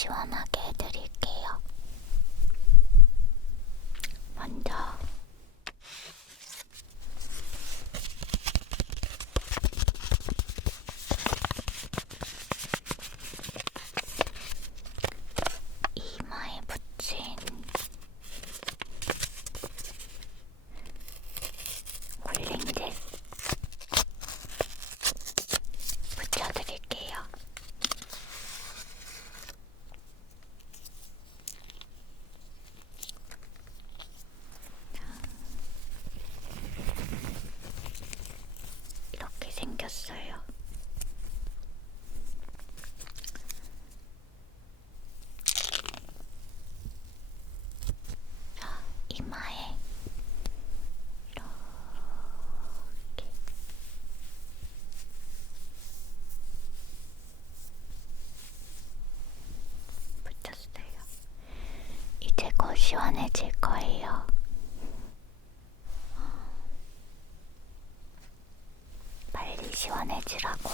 시원하게 해드릴게요. 시원해질 거예요. 빨리 시원해지라고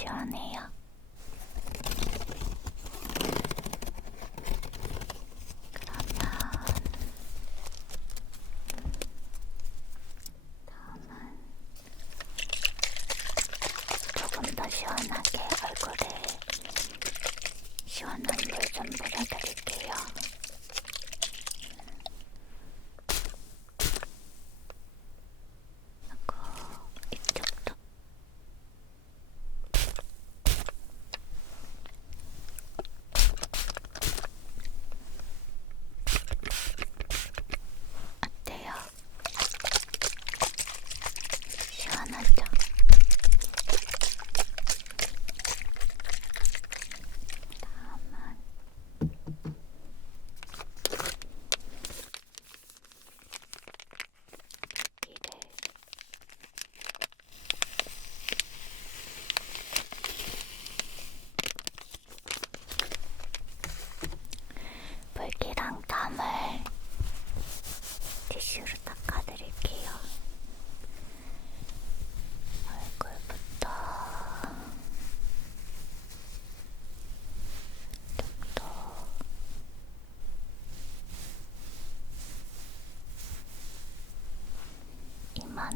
시원해요.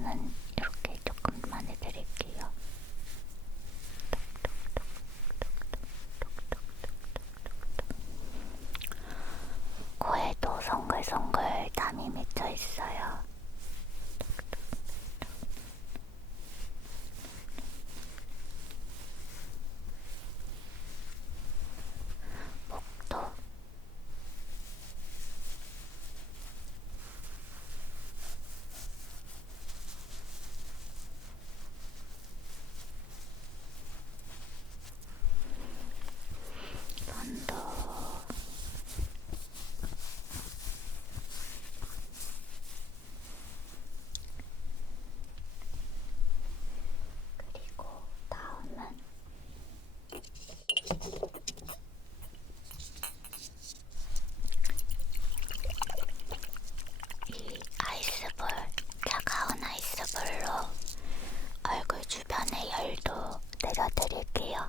나는 아이스볼, 차가운 아이스볼로 얼굴 주변의 열도 내려드릴게요.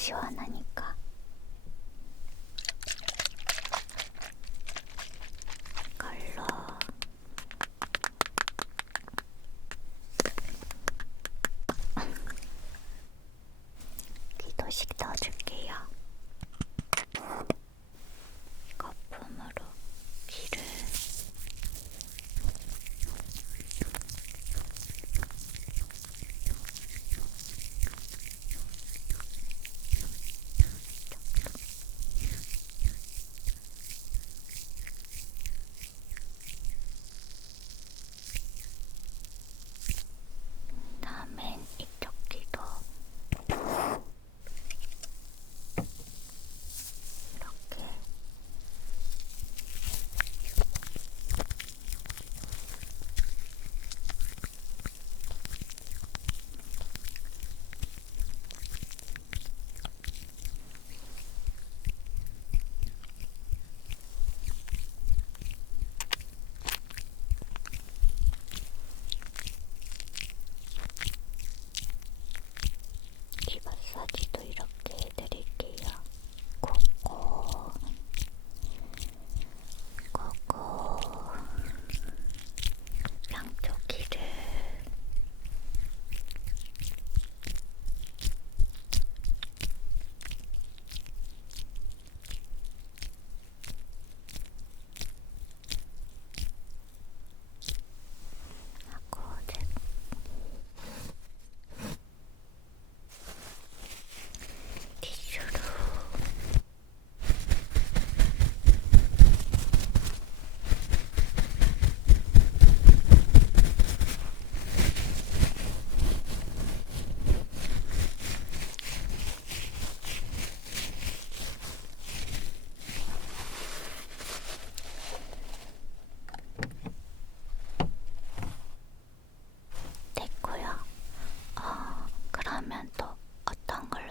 私は何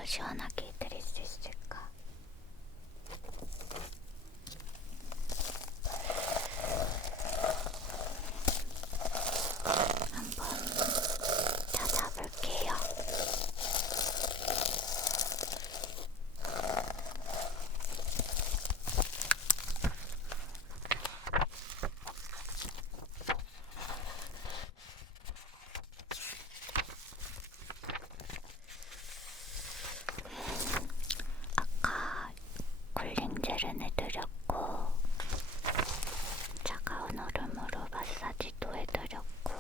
しょうな聞いてるしして 마사지를 해드렸고 차가운 얼음으로 마사지도 해드렸고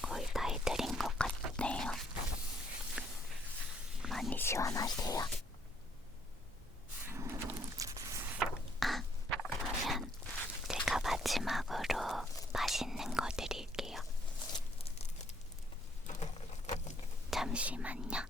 거의 다 해드린 것 같네요. 많이 시원하세요? 음, 아, 그러면 제가 마지막으로 맛있는 거 드릴게요. 잠시만요.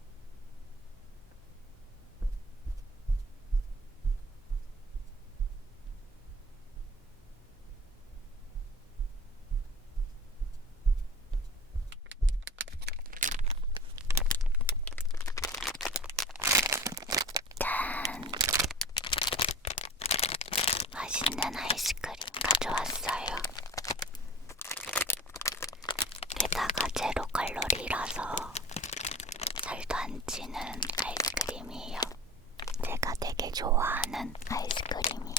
짠! 맛있는 아이스크림 가져왔어요. 게다가 제로 칼로리라서 찌는 아이스크림이에요. 제가 되게 좋아하는 아이스크림이에요.